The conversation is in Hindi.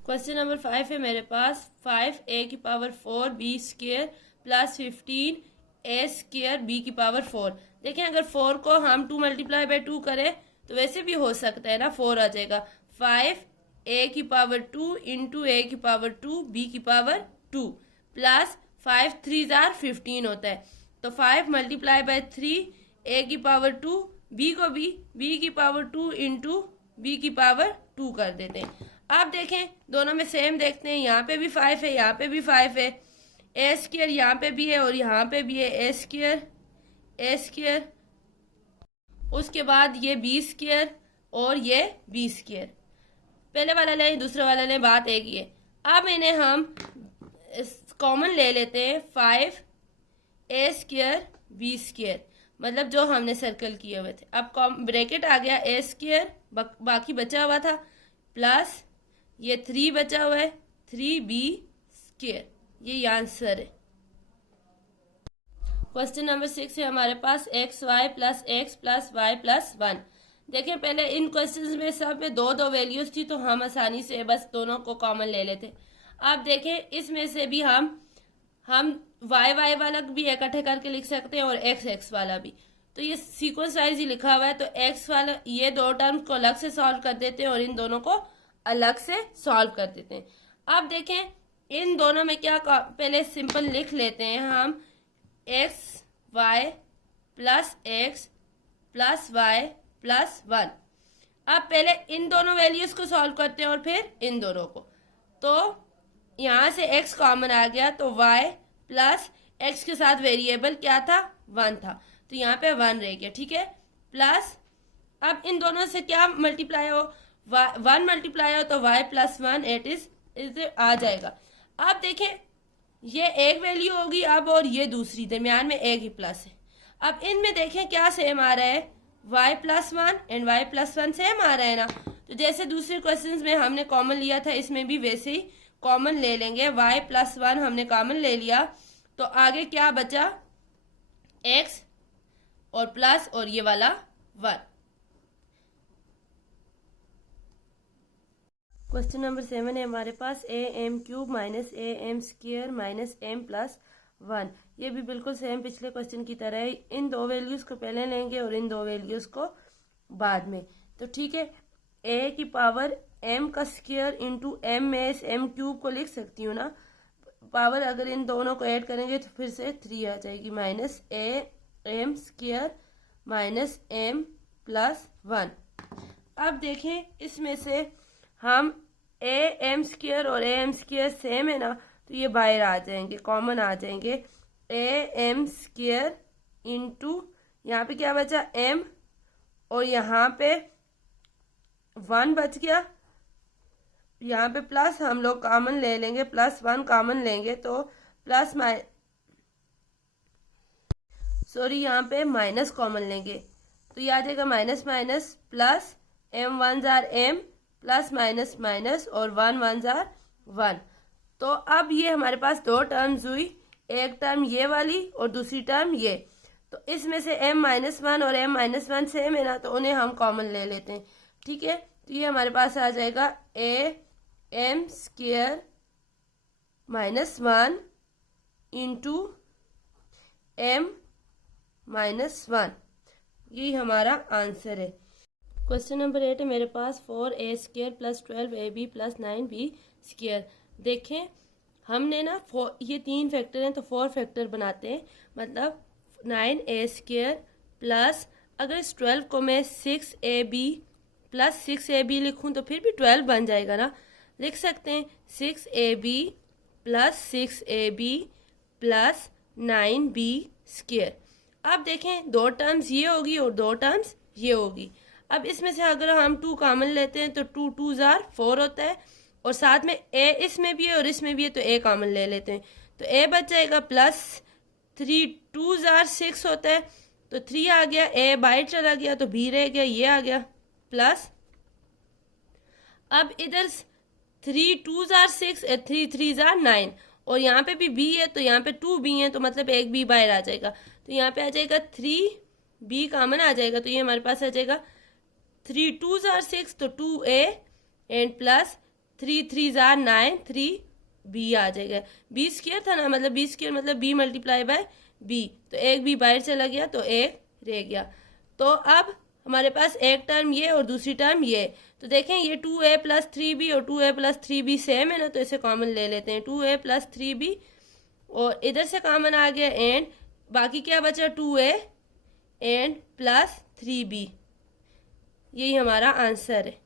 क्वेश्चन नंबर 5 है मेरे पास 5a⁴ b² plus 15a² b⁴। देखें अगर 4 को हम 2 मल्टीप्लाई बाई 2 करें तो वैसे भी हो सकता है ना, 4 आ जाएगा। 5a⁴ into a⁴ b⁴ plus 5 3 15 होता है, तो 5 मल्टीप्लाई बाई 3 a⁴ b को भी b⁴ इंटू b⁴ कर देते हैं। अब देखें दोनों में सेम देखते हैं, यहाँ पे भी 5 है, यहाँ पे भी 5 है, a² यहाँ पे भी है और यहाँ पे भी है a²। उसके बाद ये b² और ये b²। पहले वाला लें दूसरे वाला लें, बात एक ही है। अब इन्हें हम कॉमन ले लेते हैं, 5a² b², मतलब जो हमने सर्कल किए हुए थे। अब ब्रैकेट आ गया a², बाकी बचा हुआ था, प्लस ये 3 बचा हुआ है 3b²। ये आंसर है। क्वेश्चन नंबर 6 है हमारे पास xy plus x plus y plus 1। देखिए पहले इन क्वेश्चंस में सब में दो वैल्यूज थी, तो हम आसानी से बस दोनों को कॉमन ले लेते। अब देखें इसमें से भी हम वाई वाला भी इकट्ठे करके लिख सकते हैं और x वाला भी। तो ये सीक्वेंस वाइज ही लिखा हुआ है, तो x वाला ये दो टर्म्स को अलग से सॉल्व कर देते हैं और इन दोनों को अलग से सॉल्व कर देते हैं। अब देखें इन दोनों में क्या, पहले सिंपल लिख लेते हैं हम, xy plus x plus y plus 1। अब पहले इन दोनों वैल्यूज को सॉल्व करते हैं और फिर इन दोनों को। तो यहाँ से x कॉमन आ गया, तो y प्लस x के साथ वेरिएबल क्या था, 1 था, तो यहाँ पे 1 रह गया, ठीक है। प्लस अब इन दोनों से क्या मल्टीप्लाई हो, 1 मल्टीप्लाई हो तो y प्लस 1 इज आ जाएगा। अब देखें ये एक वैल्यू होगी अब और ये दूसरी, दरमियान में एक ही प्लस है। अब इनमें देखें क्या सेम आ रहा है, y plus 1 and y plus 1 same आ रहा है ना। तो जैसे दूसरे क्वेश्चंस में हमने कॉमन लिया था, इसमें भी वैसे ही कॉमन ले लेंगे। y प्लस 1 हमने कॉमन ले लिया, तो आगे क्या बचा, x और प्लस और ये वाला 1। क्वेश्चन नंबर 7 है हमारे पास am³ minus am² minus m plus 1। ये भी बिल्कुल सेम पिछले क्वेश्चन की तरह है। इन दो वैल्यूज को पहले लेंगे और इन दो वैल्यूज को बाद में। तो ठीक है, a⁴ m² इंटू m³ को लिख सकती हूँ ना, पावर अगर इन दोनों को ऐड करेंगे तो फिर से 3 आ जाएगी, minus am² minus m plus 1। अब देखें इसमें से हम am² और am² सेम है ना, तो ये बाहर आ जाएंगे, कॉमन आ जाएंगे। am² इंटू यहाँ पे क्या बचा, m, और यहाँ पे 1 बच गया, यहाँ पे प्लस हम लोग कॉमन ले लेंगे, प्लस 1 कॉमन लेंगे तो प्लस यहाँ पे माइनस कॉमन लेंगे, तो ये आ जाएगा minus minus plus, m1 jar m plus minus minus और 1 1 जार 1। तो अब ये हमारे पास दो टर्म्स हुई, एक टर्म ये वाली और दूसरी टर्म ये। तो इसमें से m-1 और m-1 सेम है ना, तो उन्हें हम कॉमन ले लेते हैं, ठीक है। तो ये हमारे पास आ जाएगा am² माइनस 1 इंटू m-1, यही हमारा आंसर है। क्वेश्चन नंबर 8 है मेरे पास 4a² plus 12ab plus 9b²। देखें हमने ना ये 3 फैक्टर हैं तो 4 फैक्टर बनाते हैं, मतलब 9a² प्लस, अगर इस 12 को मैं 6ab प्लस 6ab लिखूं तो फिर भी 12 बन जाएगा ना, लिख सकते हैं 6ab plus 6ab plus 9b²। अब देखें दो टर्म्स ये होगी और दो टर्म्स ये होगी। अब इसमें से अगर हम 2 कॉमन लेते हैं तो 2 2 जार 4 होता है, और साथ में a इसमें भी है और इसमें भी है, तो a कॉमन ले लेते हैं, तो a बच जाएगा प्लस 3 2 जार 6 होता है, तो 3 आ गया, a बाहर चला गया तो b रह गया, ये आ गया प्लस। अब इधर 3 2 जार 6 3 3 जार 9, और यहाँ पे भी b है तो यहाँ पे 2b है, तो मतलब एक b बाहर आ जाएगा, तो यहाँ पे आ जाएगा 3b कॉमन आ जाएगा, तो ये हमारे पास आ जाएगा 3 2 जार 6 तो 2a एंड प्लस 3 3 जार 9, 3 बी आ जाएगा। बी स्क्वायर था ना, मतलब बी स्क्वायर मतलब बी मल्टीप्लाई बाय बी, तो एक बी बाहर चला गया तो एक रह गया। तो अब हमारे पास एक टर्म ये और दूसरी टर्म ये, तो देखें ये 2a प्लस 3b और 2a प्लस 3b सेम है ना, तो इसे कॉमन ले लेते हैं 2a प्लस 3b, और इधर से कॉमन आ गया एंड बाकी क्या बचा 2a एंड प्लस 3b। यही हमारा आंसर है।